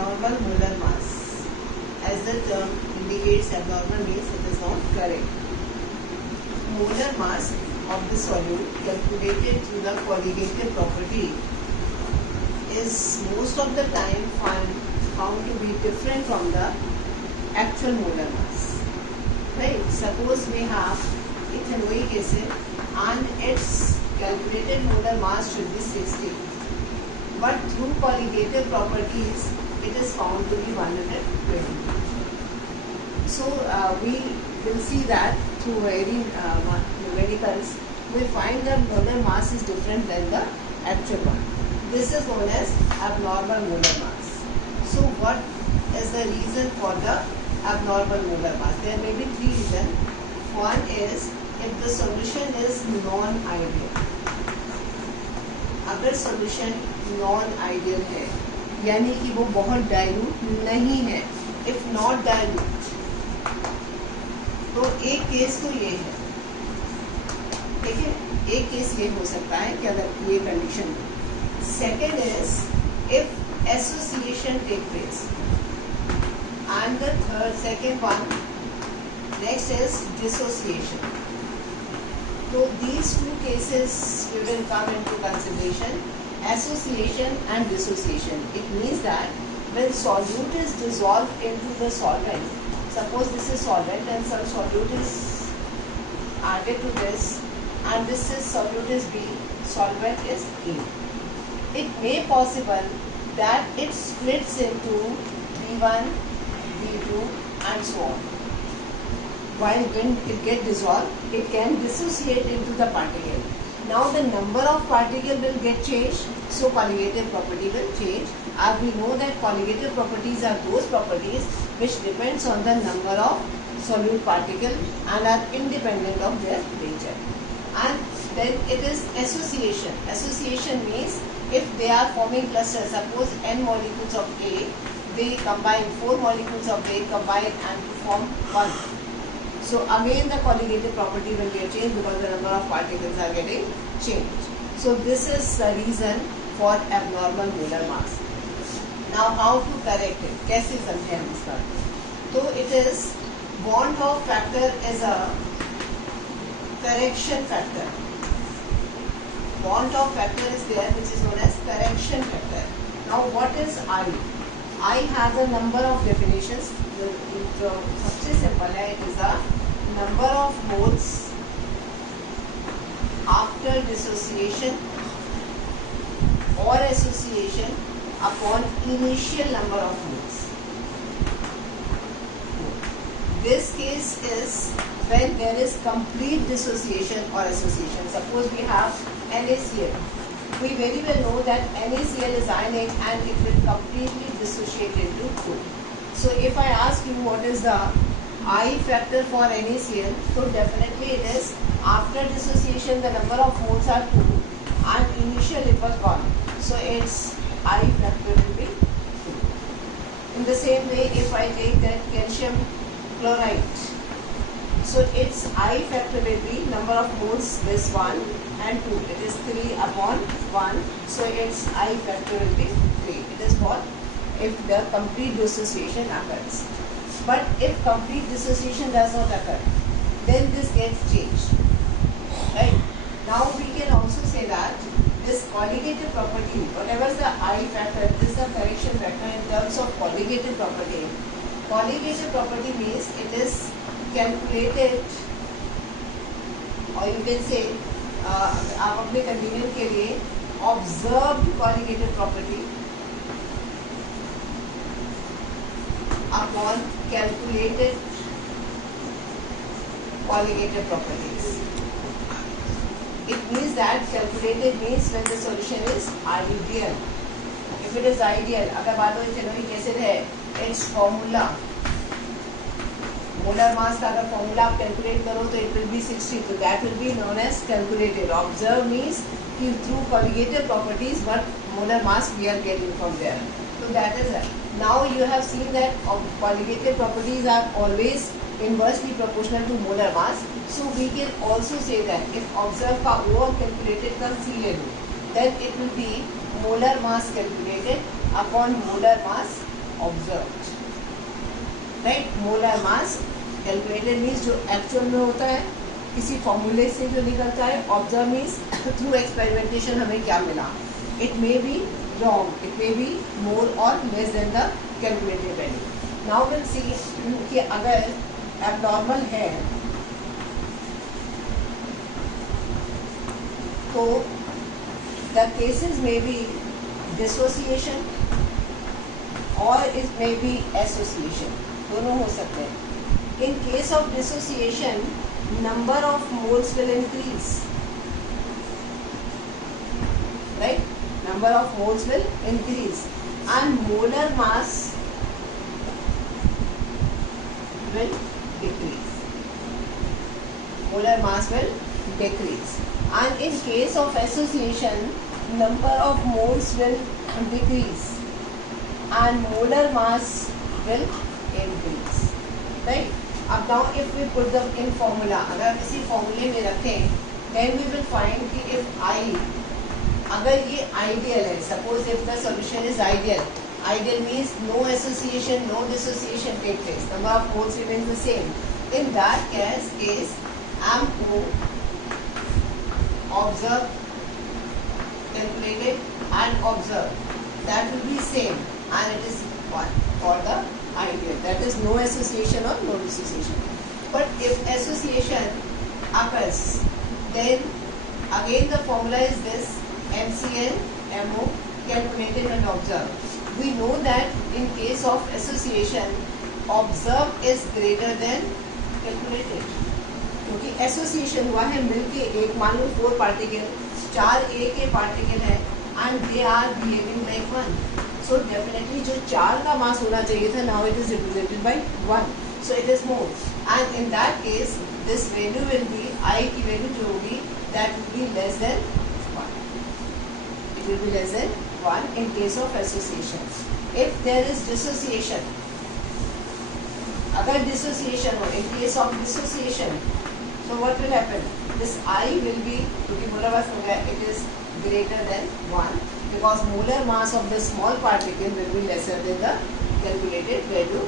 abnormal molar mass. As the term indicates, abnormal means it is not correct. Molar mass of the solute calculated through the colligative property is most of the time found to be different from the actual molar mass. Right? Suppose we have ethanoic acid and its calculated molar mass should be 60. But through colligative properties, it is found to be 120. So we will see that through numericals, we find that molar mass is different than the actual one. This is known as abnormal molar mass. So what is the reason for the abnormal molar mass? There may be three reasons. One is if the solution is non-ideal. अगर solution non-ideal है यानी कि वो बहुत dilute नहीं है, if not dilute, तो एक केस तो ये है, ठीक है, एक केस ये हो सकता है कि अगर ये कंडीशन हो. Second is if association take place, and the second one next is dissociation. So these two cases we will come into consideration, association and dissociation. It means that when solute is dissolved into the solvent, suppose this is solvent and some solute is added to this and this is solute is B, solvent is A. It may possible that it splits into B1, B2 and so on. While when it gets dissolved, it can dissociate into the particle. Now the number of particle will get changed, so colligative property will change. As we know that colligative properties are those properties which depends on the number of solute particle and are independent of their nature. And then it is association. Association means if they are forming clusters, suppose n molecules of A, they combine 4 molecules of A combine and to form 1. So again the colligative property will get changed because the number of particles are getting changed. So this is the reason for abnormal molar mass. Now how to correct it? कैसे समझें हम इसका? तो it is bond of factor is a correction factor. Bond of factor is there which is known as correction factor. Now what is I? I has a number of definitions. जो सबसे simple है, it is a number of moles after dissociation or association upon initial number of moles. This case is when there is complete dissociation or association. Suppose we have NaCl. We very well know that NaCl is ionic and it will completely dissociate into 2. So if I ask you what is the I factor for NaCl, so definitely it is after dissociation the number of moles are 2 and initial it was 1. So its I factor will be 2. In the same way, if I take that calcium chloride, so its I factor will be number of moles this 1 and 2. It is 3 upon 1. So its I factor will be 3. It is what? If the complete dissociation occurs. But if complete dissociation does not occur, then this gets changed. Right? Now we can also say that this colligative property, whatever is the I factor, this is the correction factor in terms of colligative property. Colligative property means it is calculated, or you can say, आप अपने convenience के लिए observed colligative property upon calculated colligative properties. It means that calculated means when the solution is ideal. If it is ideal, अगर बात हो ethanoic acid है, its formula, molar mass का अगर formula आप calculate करो तो it will be 60. So that will be known as calculated. Observe means कि through colligative properties what molar mass we are getting from there. So that is it. Now you have seen that colligative properties are always inversely proportional to molar mass. So we can also say that if observe का O calculated का C ले लो, then it will be molar mass calculated upon molar mass observed, right? Molar mass calculated means जो actual में होता है, किसी फॉर्मूले से जो निकलता है. ऑब्जर्व मीन्स थ्रू एक्सपेरिमेंटेशन हमें क्या मिला. It may be wrong, it may be more or less than the calculated value. Now will see कि अगर एबनॉर्मल है तो द केसेस में बी dissociation or it may be association, दोनों हो सकते हैं. In case of dissociation number of moles will increase, right? Number of moles will increase and molar mass will decrease. Molar mass will decrease. And in case of association, number of moles will decrease and molar mass will increase, right? अब now if we put them in formula, अगर किसी फॉर्मूले में रखें then we will find कि if I, अगर ये ideal है, suppose if the solution is ideal, ideal means no association, no dissociation take place, number of moles remains the same. In that case M2 observed, calculated and observed, that will be same and it is 1 for the ideal, that is no association or no dissociation. But if association occurs, then again the formula is this: MCN MO calculated and observed. We know that in case of association, observed is greater than calculated, क्योंकि association हुआ है मिलके एक, मान लो 4 particle, 4 A के particle है and they are behaving like 1. So definitely जो 4 का मास होना चाहिए था, now it is represented by 1, so it is more. And in that case this value will be, I की value जो होगी that will be less than 1. It will be less than 1 in case of association. If there is dissociation, अगर dissociation हो, in case of dissociation, so what will happen? This I will be, क्योंकि molar mass हो गया, it is greater than 1. Because molar mass of the small particle will be lesser than the calculated value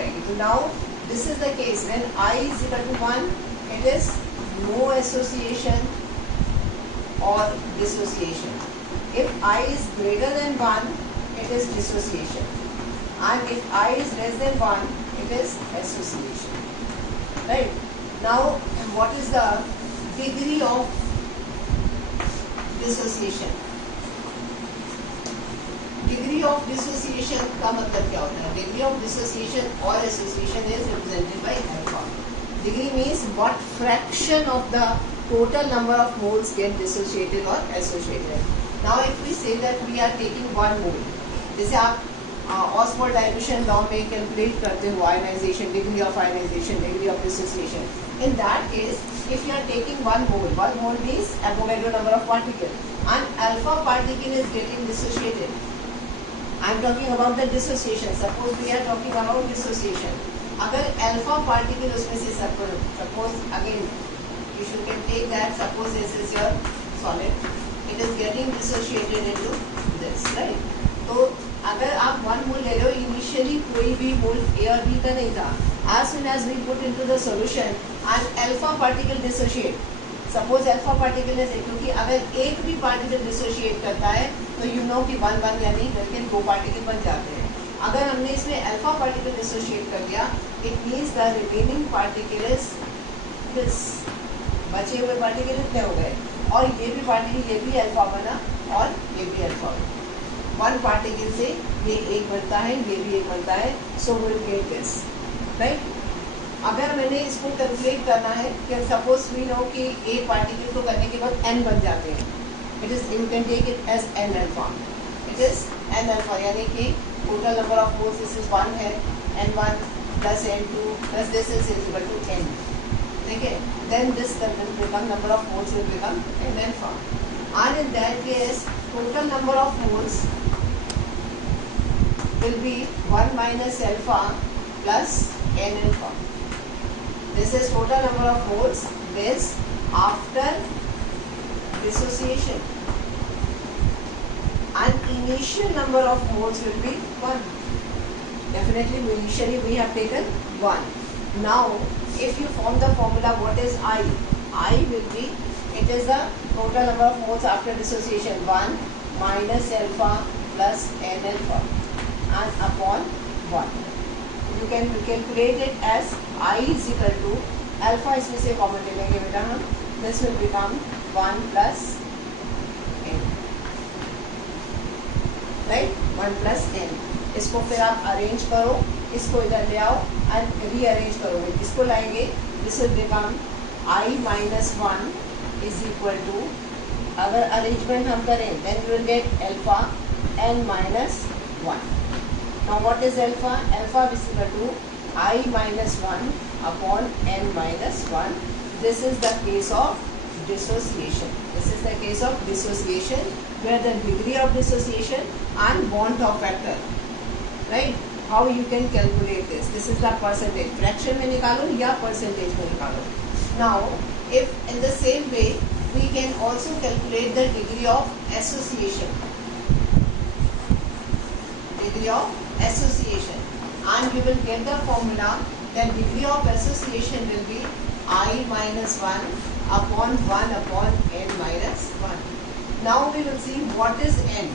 ID. So now this is the case when I is equal to 1, it is no association or dissociation. If I is greater than 1, it is dissociation, and if I is less than 1, it is association, right? Now what is the degree of dissociation? Degree of dissociation का मतलब क्या होता है? Degree of dissociation or association is represented by alpha. Degree means what fraction of the total number of moles get dissociated or associated. Now if we say that we are taking 1 mole, जैसे आप Ostwald dilution law में calculate करते हो ionisation, degree of ionisation, degree of dissociation. In that case if you are taking 1 mole means Avogadro number of particle and alpha particle is getting dissociated. I am talking about the dissociation. Suppose we are talking about dissociation. अगर alpha particle उसमें से suppose again you should can take that, suppose this is your solid, it is getting dissociated into this, right? तो अगर आप 1 मोल ले रहे हो, initially कोई भी मोल A और B का नहीं था. As soon as we put into the solution and alpha particle dissociate, suppose alpha particle is, क्योंकि अगर एक भी particle dissociate करता है तो you know कि 1 यानी लेकिन 2 particle बन जाते हैं. अगर हमने इसमें alpha particle dissociate कर दिया, it means the remaining particle is this, बचे हुए particle इतने हो गए और ये भी particle, ये भी alpha बना और ये भी alpha बना. 1 particle से ये एक बनता है, ये भी एक बनता है, so we will get this, right? अगर मैंने इसको कैलकुलेट करना है कि सपोज वी नो कि एक पार्टिकल को करने के बाद n बन जाते हैं, it is, you can take it as n alpha. It is n alpha यानी कि total number of moles this is 1 है, n1 plus n2 plus this is equal to n. ठीक है, then this will become number of moles will become n alpha, and in that case total number of moles will be 1 minus alpha plus n alpha. This is total number of moles this after dissociation, and initial number of moles will be 1. Definitely initially we have taken 1. Now if you form the formula, what is I? I will be, it is the total number of moles after dissociation, 1 minus alpha plus n alpha and upon 1. You can calculate it as I is equal to alpha, इसमें से common ले लेंगे बेटा हम, this will become 1 plus n, right? 1 plus n. इसको फिर आप arrange करो, इसको इधर ले आओ एंड रीअरेंज करोगे, इसको लाएंगे, this will become I minus 1 is equal to, अगर अरेंजमेंट हम करें then you will get alpha n minus 1. Now what is alpha? Alpha is equal to I minus 1 upon n minus 1. This is the case of dissociation. This is the case of dissociation where the degree of dissociation and Bontoff factor, right? How you can calculate this? This is the percentage. Fraction में निकालो या percentage में निकालो. Now, if in the same way we can also calculate the degree of association. Degree of association, and we will get the formula that degree of association will be I minus 1 upon 1 upon n minus 1. Now we will see what is n.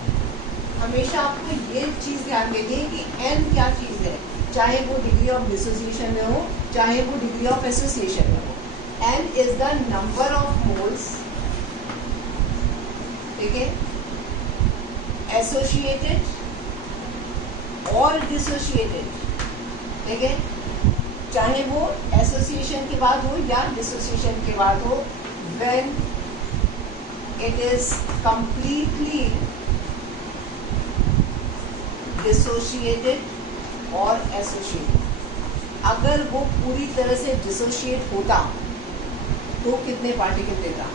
हमेशा आपको ये चीज़ ध्यान देनी है कि n क्या चीज़ है, चाहे वो डिग्री ऑफ डिसोसिएशन में हो, चाहे वो डिग्री ऑफ एसोसिएशन में हो. n is the number of moles, ठीक है, एसोसिएटेड और डिसोसिएटेड, ठीक है, चाहे वो एसोसिएशन के बाद हो या डिसोसिएशन के बाद हो, when it is completely dissociated और एसोसिएटेड. अगर वो पूरी तरह से डिसोशिएट होता तो कितने पार्टिकल देता,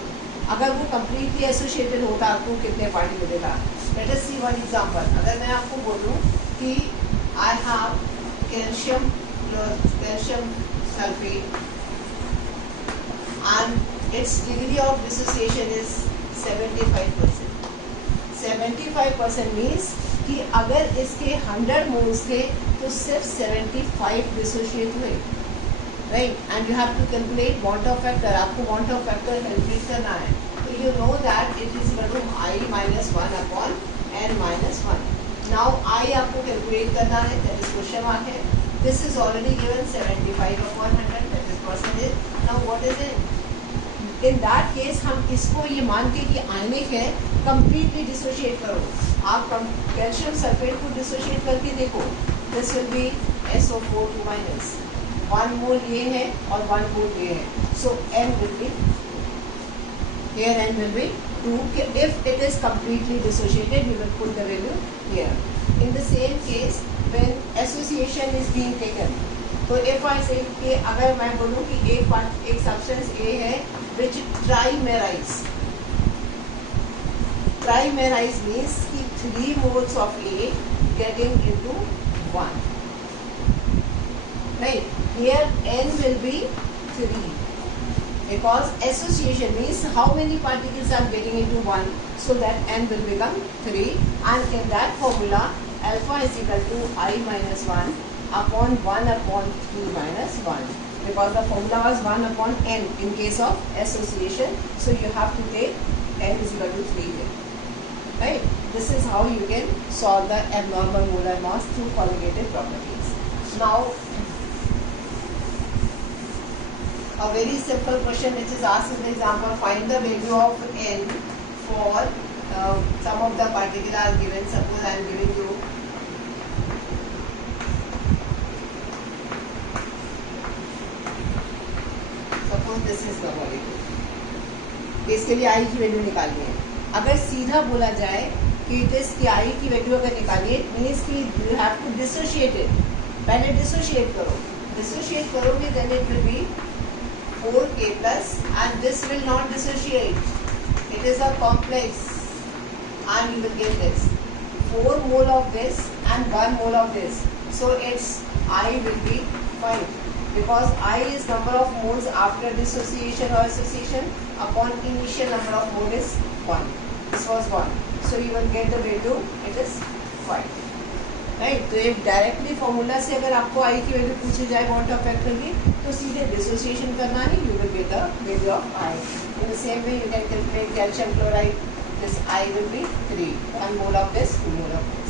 अगर वो कम्प्लीटली एसोसिएटेड होता तो कितने पार्टिकल देता. लेट अस सी वन एग्जांपल. अगर मैं आपको बोलूं कि I have calcium sulphate and its degree of dissociation is 75%. 75% means कि अगर इसके 100 मोल्स थे तो सिर्फ 75 डिसोशिएट हुए, right? And you have to calculate Bontoff factor. आपको Bontoff फैक्टर कैलकुलेट करना है, तो you know that it is equal to I minus 1 upon n minus 1. Now I आपको कैलकुलेट करना है, दैट इज क्वेश्चन मार्क है. This is already given 75 upon 100, that is percentage. Now what is it? In that case हम इसको ये मान के कि आयनिक है, कंप्लीटली डिसोशिएट करो. आप कैल्शियम सल्फेट को डिसोशिएट करके देखो, this will be SO4 2 minus. 1 मोल ये है और 1 मोल ये है, सो n will be here, n will be 2. If it is completely dissociated, we will put the value here. In the same case, when association is being taken, तो if I say कि अगर मैं बोलूँ कि एक सब्सटेंस A है which trimerize. Trimerize means कि 3 moles of A getting into 1. Right? Here n will be 3 because association means how many particles are getting into 1, so that n will become 3, and in that formula alpha is equal to I minus 1 upon 1 upon 3 minus 1, because the formula was 1 upon n in case of association, so you have to take n is equal to 3 here. Right? This is how you can solve the abnormal molar mass through colligative properties. Now, a very simple question which is asked in the example: find the value of n for some of the particle are given. Suppose I am giving you this is the molecule. इसके लिए आई की value निकालनी है. अगर सीधा बोला जाए कि इट इज की आई की वैल्यू अगर निकालिए, मीन्स कि you have to dissociate it. पहले डिसोशिएट करो, डिसोशिएट करोगे then it will be 4k plus, and this will not dissociate. It is a complex, and you will get this 4 mole of this and 1 mole of this. So its I will be 5. Because I is number of moles after dissociation or association upon initial number of mole is 1. This was 1. So you will get the value, it is 5. Right. तो एक directly formula से अगर आपको आई की value पूछी जाए bond of factor की, तो सीधे डिसोसिएशन करना है, you will get the value of I. In the same way you can calculate calcium chloride, this I will be 3, 1 mole of this, 2 mole of